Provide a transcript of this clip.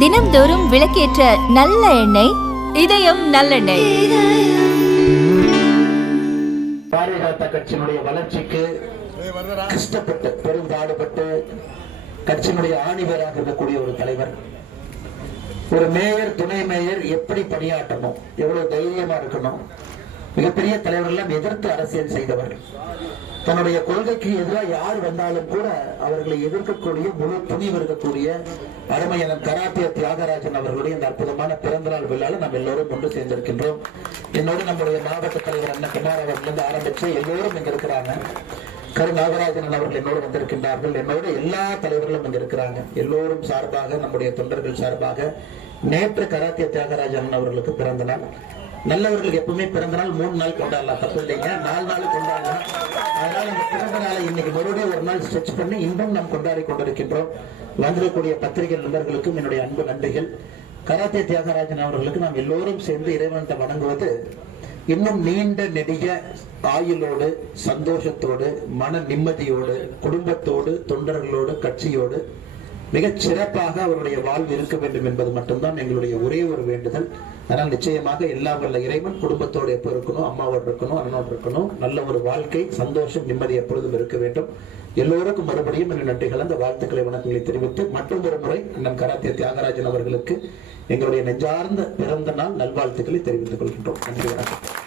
தினம்தோறும் விளக்கேற்ற நல்ல எண்ணெய் இதயம் நல்லெண்ணெய். பாரதிய கட்சியினுடைய வளர்ச்சிக்கு கஷ்டப்பட்டு பெரும்பாடுபட்டு கட்சியினுடைய ஆணிவராக இருக்கக்கூடிய ஒரு தலைவர் ஒரு மேயர் துணை மேயர் எப்படி பணியாற்றணும் எவ்வளவு தைரியமா இருக்கணும் மிகப்பெரிய தலைவர்கள் எதிர்த்து அரசியல் செய்தவர் தன்னுடைய கொள்கைக்கு எதிராக யார் வந்தாலும் கூட அவர்களை எதிர்க்கக்கூடிய முழு துணிவு இருக்கக்கூடிய அருமையான கராத்திய தியாகராஜன் அவர்களுடைய இந்த அற்புதமான பிறந்தநாள் விழாவில் நாம் எல்லோரும் ஒன்று சேர்ந்திருக்கின்றோம். என்னோடு நம்முடைய மாவட்ட தலைவர் அண்ணன் குமார் அவர்களிருந்து ஆரம்பிச்சு எல்லோரும் இங்க இருக்கிறாங்க. கரு நாகராஜன் அவர்கள் என்னோடு வந்திருக்கின்றார்கள். என்னோடு எல்லா தலைவர்களும் இங்க இருக்கிறாங்க. எல்லோரும் சார்பாக நம்முடைய தொண்டர்கள் சார்பாக நேற்று கராத்திய தியாகராஜன் அவர்களுக்கு பிறந்த நாள் நல்லவர்களுக்கு எப்பவுமே பிறந்த நாள் மூணு நாள் கொண்டாடலாம். தப்பு இல்லைங்க. நாலு நாள் கொண்டாடலாம். அதனால இந்த பிறந்த நாளை இன்னைக்கு மறுபடியும் ஒரு நாள் ஸ்ட்ரெச் பண்ணி இன்றும் நாம் கொண்டாடி கொண்டிருக்கின்றோம். வந்திருக்கக்கூடிய பத்திரிகை நண்பர்களுக்கும் என்னுடைய அன்பு நன்றிகள். கராத்தே தியாகராஜன் அவர்களுக்கு நாம் எல்லோரும் சேர்ந்து இறைவன்கிட்ட வணங்குவது இன்னும் நீண்ட நெடிய ஆயுளோடு சந்தோஷத்தோடு மன நிம்மதியோடு குடும்பத்தோடு தொண்டர்களோடு கட்சியோடு மிகச் சிறப்பாக அவருடைய வாழ்வு இருக்க வேண்டும் என்பது மட்டும்தான் எங்களுடைய ஒரே ஒரு வேண்டுதல். ஆனால் நிச்சயமாக எல்லா வல்ல இறைவன் குடும்பத்தோடு எப்போ இருக்கணும் அம்மாவோடு இருக்கணும் அண்ணனோடு இருக்கணும் நல்ல ஒரு வாழ்க்கை சந்தோஷம் நிம்மதி எப்பொழுதும் இருக்க வேண்டும். எல்லோருக்கும் மறுபடியும் என் நன்றி கலந்த வாழ்த்துக்களை வணக்கங்களை தெரிவித்து மற்றும் ஒரு முறை அண்ணன் கராத்திய தியாகராஜன் அவர்களுக்கு எங்களுடைய நெஞ்சார்ந்த பிறந்த நாள் நல்வாழ்த்துக்களை தெரிவித்துக் கொள்கின்றோம். நன்றி வணக்கம்.